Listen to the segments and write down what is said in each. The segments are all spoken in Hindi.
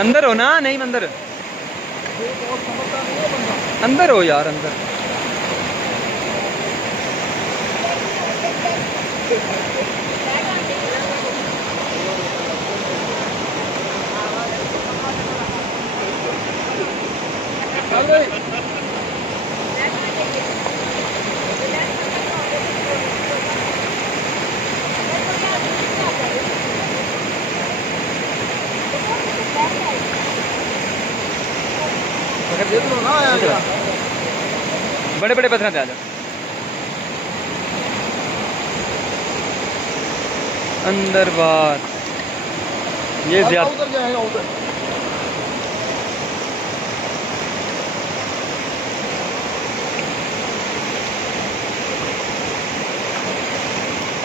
अंदर हो ना, नहीं अंदर अंदर हो यार, अंदर। बड़े बड़े पत्थर पे आ जाओ। अंदर बाहर ये ज्यादा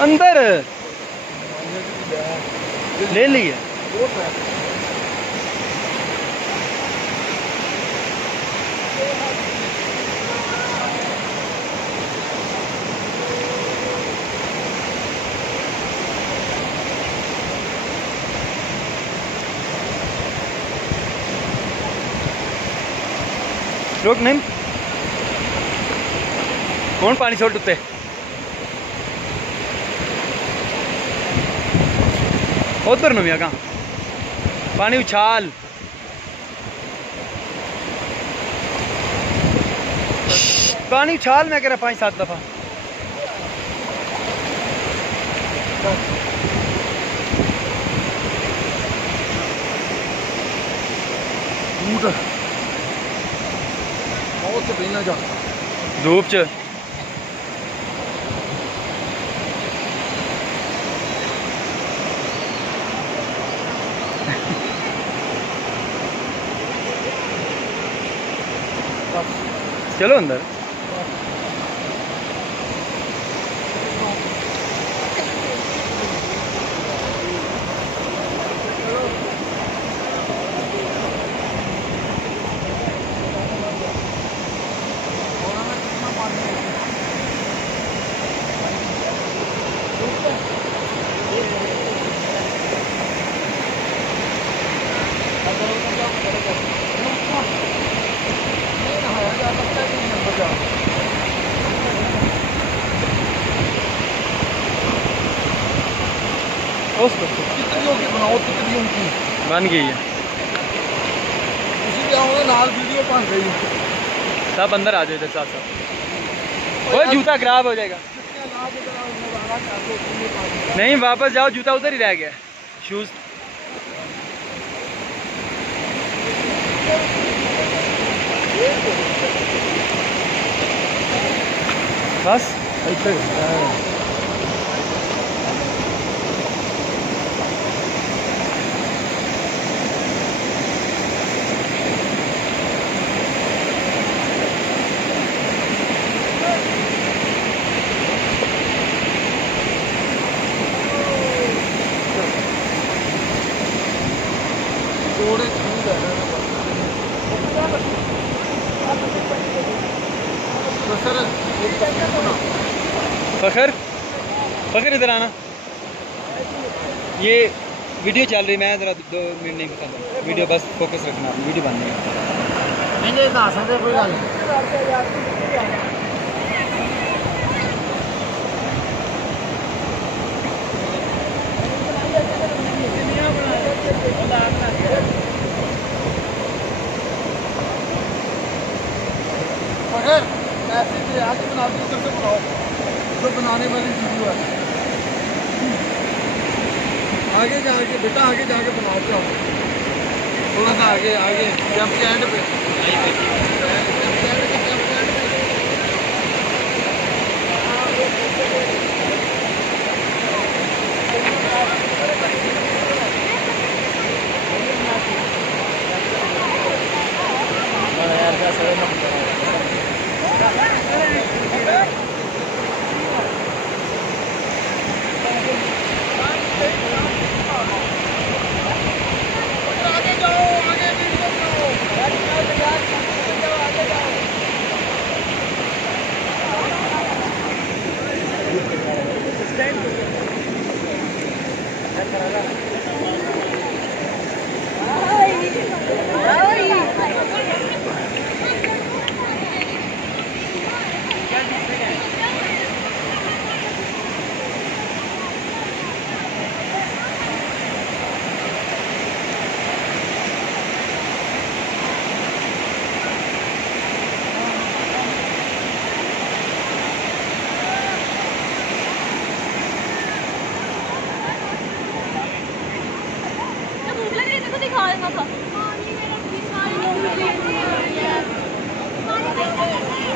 अंदर ले ली है। रोक नहीं, कौन पानी छोड़ उत्ते उधर नु भी कहाँ पानी उछाल। पानी उछाल, मैं कह रहा 5-7 दफा। धूप च चलो अंदर। बन गई है, नाल वीडियो बन गई। सब अंदर आ जाओ इधर साथ साथ। वो जूता खराब हो जाएगा। नहीं वापस जाओ, जूता उधर ही रह गया, शूज। बस फखर, फखर इधर आना। ये वीडियो चल रही, मैं ज़रा 2 मिनट नहीं बता, वीडियो बस फोकस रखना, वीडियो बन जो बनाने वाली वीडियो है। आगे जाके बेटा, आगे जाके बनाते हो, थोड़ा सा आगे आगे जंप के एंड पे।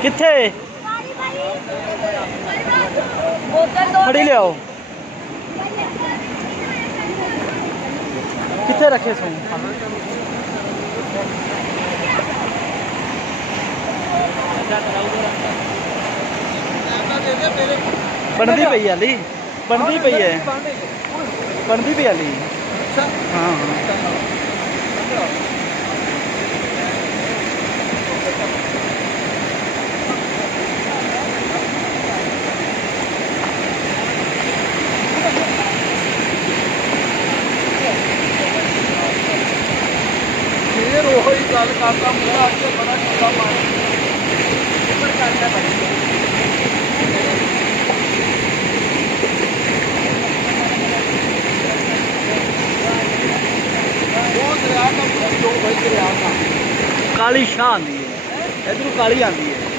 किथे फड़ी लियाओ किथे रखे सो बनती पई हाली बनती पई है बनती पई हाली हाँ गल करता मुझे अज बड़ा छोटा मार काली शाह आती है इधर काली आती है